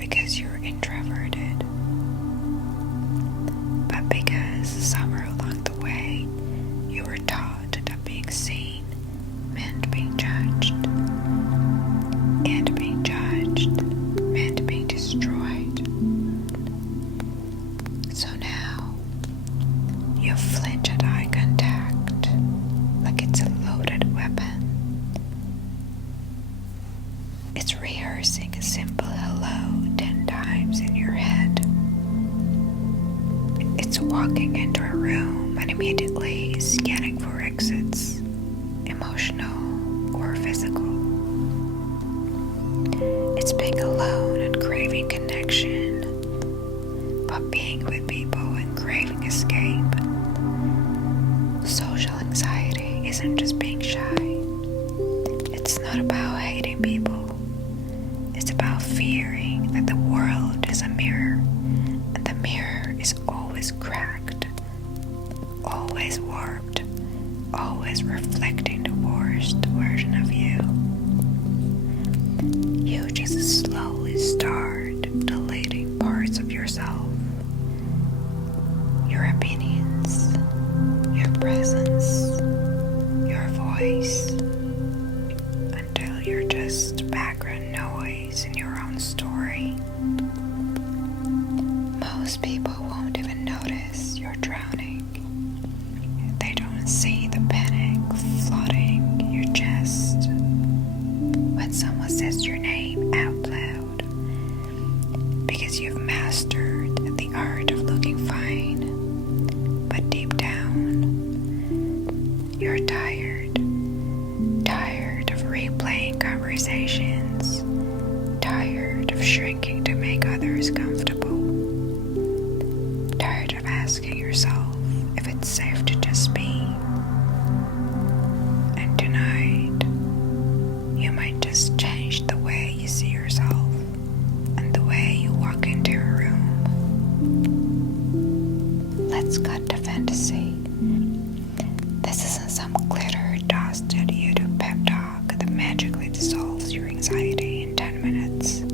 because you're introverted, but because somewhere along the way you were taught that being seen meant being judged, and being judged meant being destroyed. So now you flinch at eye contact like it's a loaded weapon. It's rehearsing a simple hello 10 times in your head. It's walking into a room and immediately scanning for exits, emotional or physical. It's being alone and craving connection, but being with people and craving escape. Social anxiety isn't just being shy. It's not about hating people. It's about fearing that the world is a mirror, and the mirror is always cracked, always warped, always reflecting the worst version of you. You just slowly start deleting parts of yourself, your opinions, your presence, your voice, until you're just background noise in your own story. Most people won't even notice you're drowning. They don't see the panic flooding your chest when someone says your name out loud, because you've mastered the art of looking fine, but deep down, you're tired of replaying conversations, tired of shrinking to make others comfortable, tired of asking yourself if it's safe to just be. And tonight, you might just change the way you see yourself and the way you walk into a room. Let's cut to fantasy. This isn't some glitter-dusted YouTube pep talk that magically dissolves your anxiety in 10 minutes.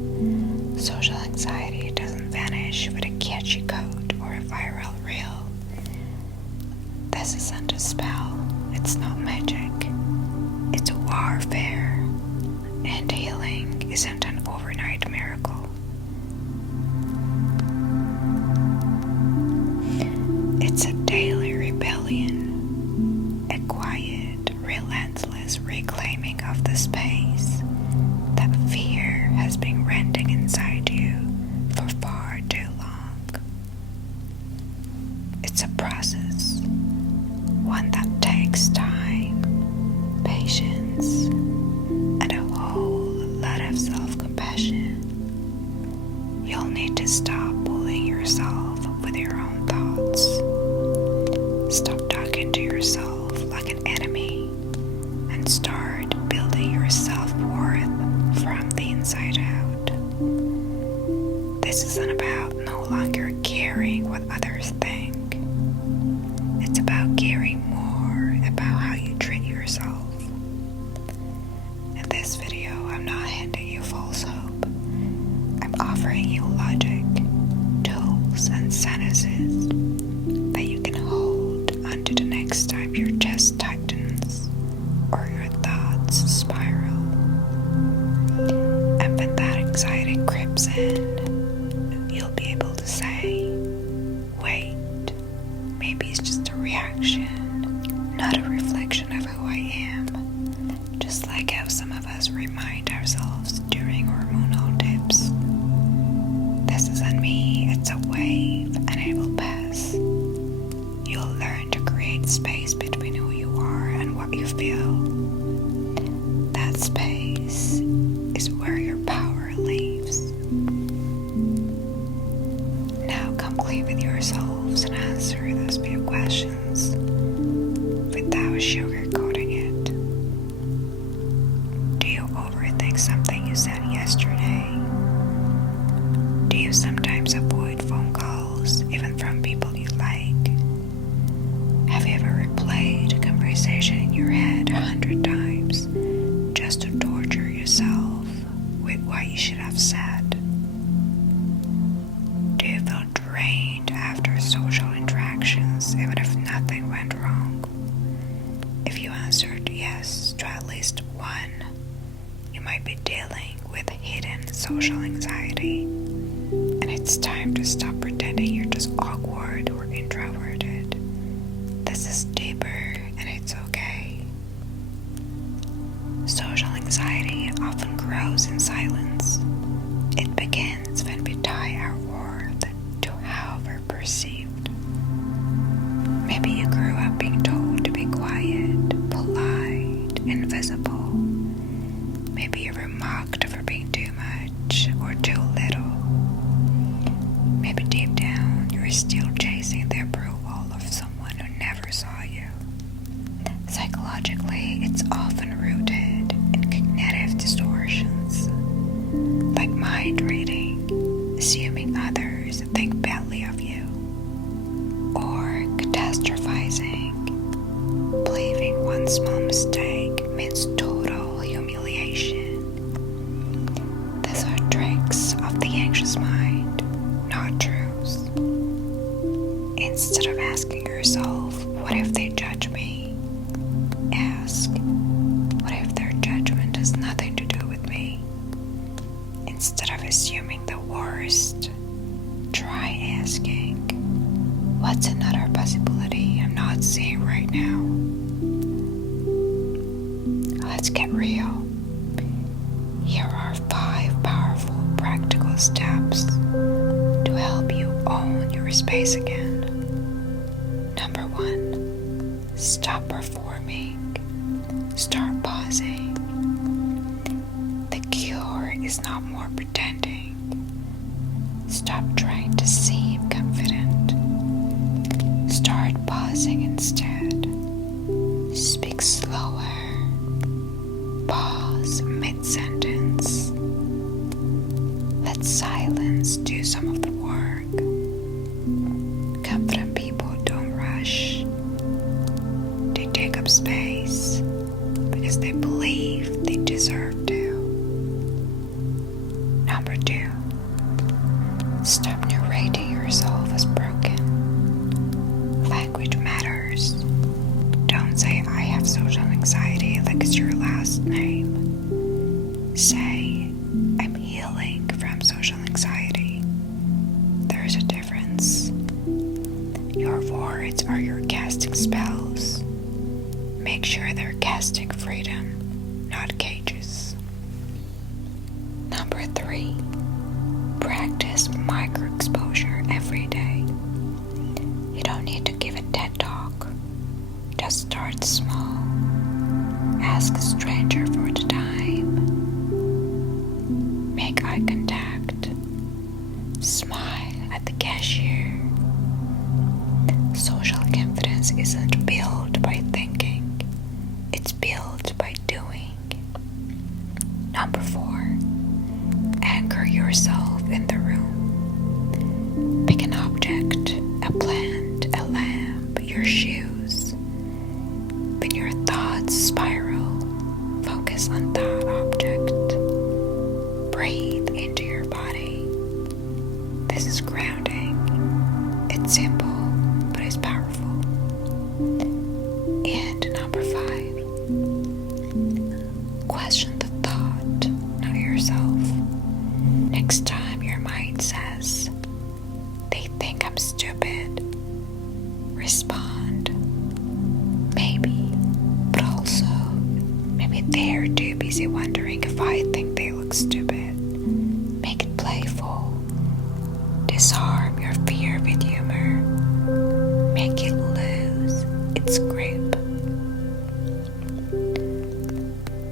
Social anxiety doesn't vanish with a catchy quote or a viral reel. This isn't a spell. It's not magic. It's a warfare. And healing isn't an overnight miracle. It's a daily rebellion, a quiet, relentless reclaiming of the space that fear has been renting inside you for far too long. It's a process, one that takes time, patience, and a whole lot of self-compassion. You'll need to stop bullying yourself with your own thoughts. Stop talking to yourself like an enemy and start building your self-worth from the inside out. This isn't about no longer caring what others think. It's about caring more about how you treat yourself. In this video, I'm not handing you false hope. I'm offering you logic, tools, and sentences that you can hold until the next time your chest tightens or your thoughts spiral. And when that anxiety creeps in, you'll be able to say, wait, maybe it's just a reaction, not a reflection of who I am. Just like how some of us remind ourselves during hormonal dips. This isn't me, it's a wave, and it will pass. You'll learn to create space between who you are and what you feel. That space is where your power lives. Now come clean with yourselves and answer those few questions without sugarcoating it. Do you overthink something you said yesterday? Do you sometimes avoid phone calls, even from people you like? Have you ever replayed a conversation in your head 100 times just to torture yourself with what you should have said? be dealing with hidden social anxiety, and it's time to stop pretending you're just awkward or introverted. This is deeper, and it's okay. Social anxiety often grows in silence. It begins when we tie our worth to how we're perceived. Maybe you grew up being told to be quiet, polite, invisible. Maybe you were mocked for being too much or too little. Maybe deep down you were still chasing the approval of someone who never saw you. Psychologically, it's often rooted in cognitive distortions, like mind reading, assuming others think badly of you, or catastrophizing, believing one small mistake means total humiliation. These are tricks of the anxious mind, not truths. Instead of asking yourself, what if they judge me? Ask, what if their judgment has nothing to do with me? Instead of assuming the worst, try asking, what's another possibility I'm not seeing right now? Let's get real. Here are 5 powerful practical steps to help you own your space again. Number 1, stop performing. Start pausing. The cure is not more pretending. Stop trying to seem confident. Start pausing instead. Speak slower. Pause mid-sentence. Let silence do some of the work. Confident people don't rush. They take up space because they believe they deserve to. Number 2, stop narrating yourself as broken. Language matters. Don't say I have social anxiety like it's your last name. Say I'm healing from social anxiety. There's a difference. Your words are your casting spells. Make sure they're casting freedom, not cages. Number 3, practice micro-exposure every day. You don't need to give a TED Talk. Just start small. Ask a stranger for the time. Make eye contact. Smile at the cashier. Social confidence isn't built by thinking. It's built by doing. Number 4, anchor yourself in the room. Pick an object, a plant, a lamp, your shoes. When your thoughts spiral, focus on that object. Breathe into your body. This is grounding. It's simple, but it's powerful. And number 5, question the thought, not yourself. Next time your mind says, they think I'm stupid, respond, maybe, but also, maybe they're too busy wondering if I think they look stupid. Make it playful. Disarm your fear with humor. Make it lose its grip.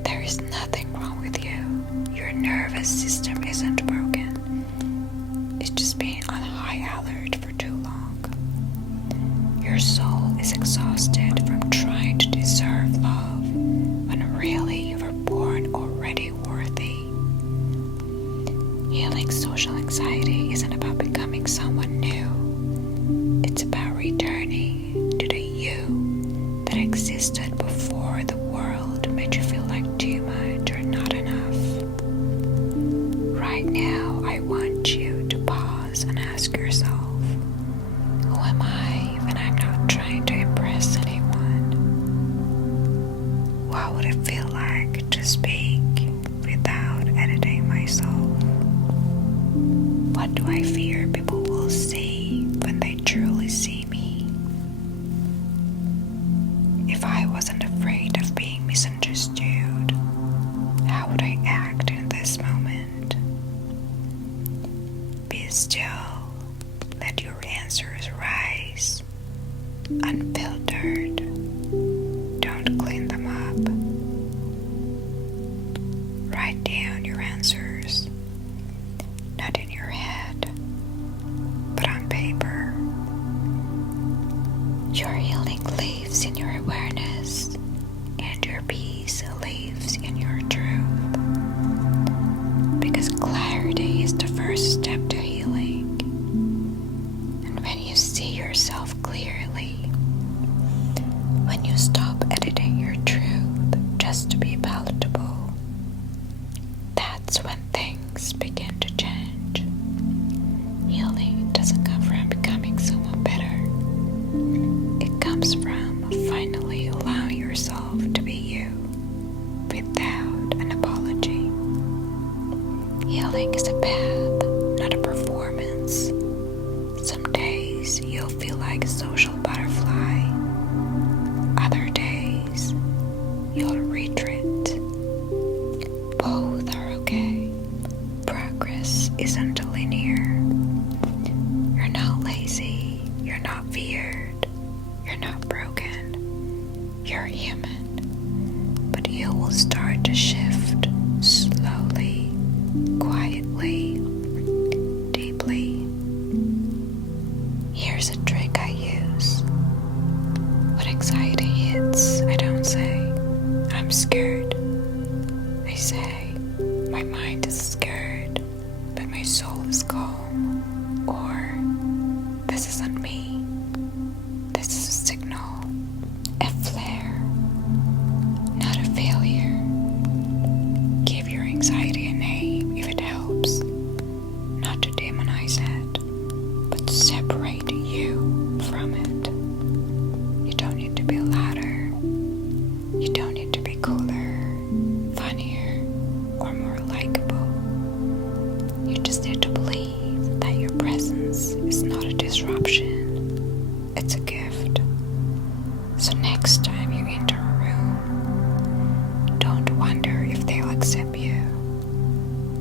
There is nothing wrong with you. Your nervous system isn't broken. It's just been on high alert for too long. Your soul is exhausted from trying to deserve love when really you were born already worthy. Healing social anxiety isn't about becoming someone new. It's about returning to the you that existed before the world made you feel like too much or not enough. Right now, What do I fear people will see when they truly see me? If I wasn't afraid of being misunderstood, how would I act in this moment? Be still, let your answers rise, unfiltered. Don't clean them up. Write down your answers, not in your head, but on paper. Your healing lives in your awareness, and your peace lives in your truth. Because clarity is the first step to healing. And when you see yourself clearly, when you stop editing your truth just to be palatable, that's when things begin to change. Healing doesn't come from becoming someone better. It comes from finally allowing yourself to be you without an apology. Healing is a path, not a performance. Some days you'll feel like a social butterfly. Other days you'll retreat. Both are okay. Progress isn't linear. You're not lazy. You're not feared. You're not broken. You're human. But you will start to shift slowly, quietly, deeply. Here's a trick I use. When anxiety hits, I don't say, I'm scared. I say, my mind is scared, but my soul is calm. Or, this isn't me. This is a signal, a flare, not a failure. Give your anxiety a name if it helps. Not to demonize it, but to separate you from it. You don't need to be louder. You don't need to be cooler, funnier, or more likable. You just need to believe that your presence is not a disruption. It's a gift. So next time you enter a room, don't wonder if they'll accept you.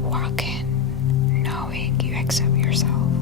Walk in knowing you accept yourself.